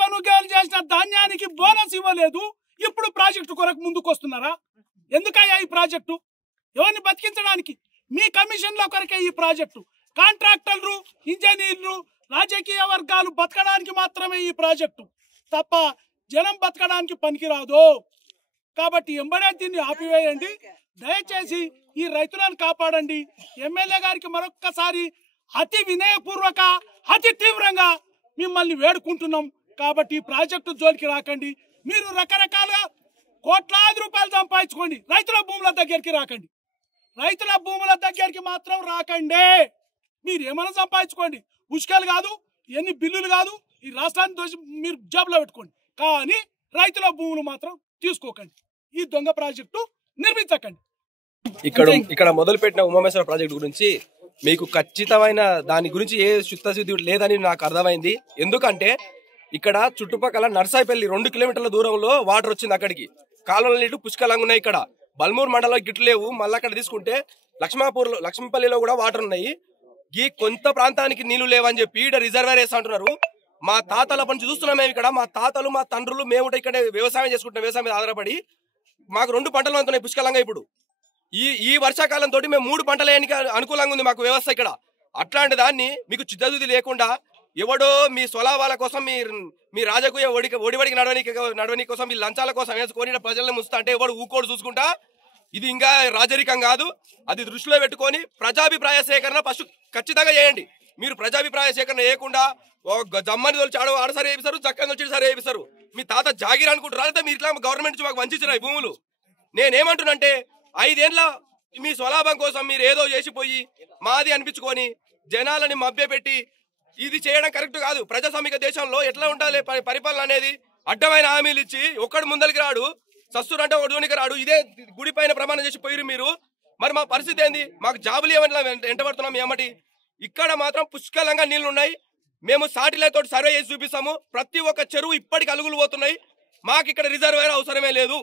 కొనుగోలు చేసిన ధాన్యానికి బోనస్ ఇవ్వలేదు. ఇప్పుడు ప్రాజెక్టు కొరకు ముందుకు వస్తున్నారా? ఎందుకయ్యా ఈ ప్రాజెక్టు? ఎవరిని బతికించడానికి? మీ కమిషన్ల కొరకే ఈ ప్రాజెక్టు. కాంట్రాక్టర్లు, ఇంజనీర్లు, రాజకీయ వర్గాలు బతకడానికి మాత్రమే ఈ ప్రాజెక్టు తప్ప జనం బతకడానికి పనికిరాదు. కాబట్టి ఎంబడే దీన్ని ఆపివేయండి. దయచేసి ఈ రైతులను కాపాడండి. ఎమ్మెల్యే గారికి మరొక్కసారి అతి వినయపూర్వక, అతి తీవ్రంగా మిమ్మల్ని వేడుకుంటున్నాం. కాబట్టి ఈ ప్రాజెక్టు జోలికి రాకండి. మీరు రకరకాల కోట్లాది రూపాయలు సంపాదించుకోండి, రైతుల భూముల దగ్గరికి రాకండి. రైతుల భూముల దగ్గరికి మాత్రం రాకండి. మీరు ఏమైనా సంపాదించుకోండి, ఉష్కాలు కాదు, ఎన్ని బిల్లులు కాదు, ఈ రాష్ట్రాన్ని దోషి మీరు జాబ్లో పెట్టుకోండి. కానీ రైతుల భూములు మాత్రం తీసుకోకండి. ఈ దొంగ ప్రాజెక్టు నిర్మించకండి. ఇక్కడ మొదలుపెట్టిన ఉమామేశ్వర ప్రాజెక్టు గురించి మీకు ఖచ్చితమైన దాని గురించి ఏ చిత్తశుద్ధి లేదని నాకు అర్థమైంది. ఎందుకంటే ఇక్కడ చుట్టుపక్కల నర్సాయిపల్లి 2 కిలోమీటర్ల దూరంలో వాటర్ వచ్చింది. అక్కడికి కాలువల నీళ్లు పుష్కలంగా ఉన్నాయి. ఇక్కడ బల్మూరు మండలం గిట్లు లేవు. మళ్ళీ అక్కడ తీసుకుంటే లక్ష్మీపల్లిలో కూడా వాటర్ ఉన్నాయి. ఈ కొంత ప్రాంతానికి నీళ్లు లేవని చెప్పి ఇక్కడ రిజర్వేర్ వేస్తా అంటున్నారు. మా తాతల నుంచి చూస్తున్నాం మేము ఇక్కడ. మా తాతలు, మా తండ్రులు, మేము ఇక్కడ వ్యవసాయం చేసుకుంటున్నాం. వ్యవసాయం మీద ఆధారపడి మాకు 2 పంటలు అందుతున్నాయి పుష్కలంగా. ఇప్పుడు ఈ వర్షాకాలంతో మేము 3 పంటలు వేయడానికి అనుకూలంగా ఉంది మాకు వ్యవస్థ ఇక్కడ. అట్లాంటి దాన్ని మీకు చిత్తశుద్ధి లేకుండా ఎవడో మీ స్వలాభాల కోసం మీ రాజకీయ ఒడివడికి నడవని కోసం మీ లంచాల కోసం వేసుకొని ప్రజలను ముస్తా అంటే ఎవడు ఊకోడు చూసుకుంటా. ఇది ఇంకా రాజరికం కాదు. అది దృష్టిలో పెట్టుకొని ప్రజాభిప్రాయ సేకరణ ఫస్ట్ ఖచ్చితంగా చేయండి. మీరు ప్రజాభిప్రాయ సేకరణ చేయకుండా జమ్మని తొలిచి ఆడసారి వేపిస్తారు, చక్కని తొలిచి సరే వేపిస్తారు. మీ తాత జాగిర్ అనుకుంటారు. అయితే మీరు ఇట్లా గవర్నమెంట్ మాకు వంచినారు ఈ భూములు. నేనేమంటున్నంటే 5 ఏళ్ళ మీ స్వలాభం కోసం మీరు ఏదో చేసిపోయి మాది అనిపించుకొని జనాలని మభ్యపెట్టి ఇది చేయడం కరెక్ట్ కాదు. ప్రజాస్వామిక దేశంలో ఎట్లా ఉండాలి పరిపాలన అనేది? అడ్డమైన హామీలు ఇచ్చి ఒక్కడు ముందరికి రాడు, సస్తురు అంటే ఒకటి రాడు. ఇదే గుడి పైన ప్రమాణం చేసి పోయిరు మీరు. మరి మా పరిస్థితి ఏంది? మాకు జాబులు ఏమన్నా ఎంటబడుతున్నాం ఏమటి? ఇక్కడ మాత్రం పుష్కలంగా నీళ్లు ఉన్నాయి. మేము సాటిలైట్ తోటి సర్వే చేసి చూపిస్తాము. ప్రతి ఒక్క చెరువు ఇప్పటికి అలుగులు పోతున్నాయి. మాకు ఇక్కడ రిజర్వేర్ అవసరమే లేదు.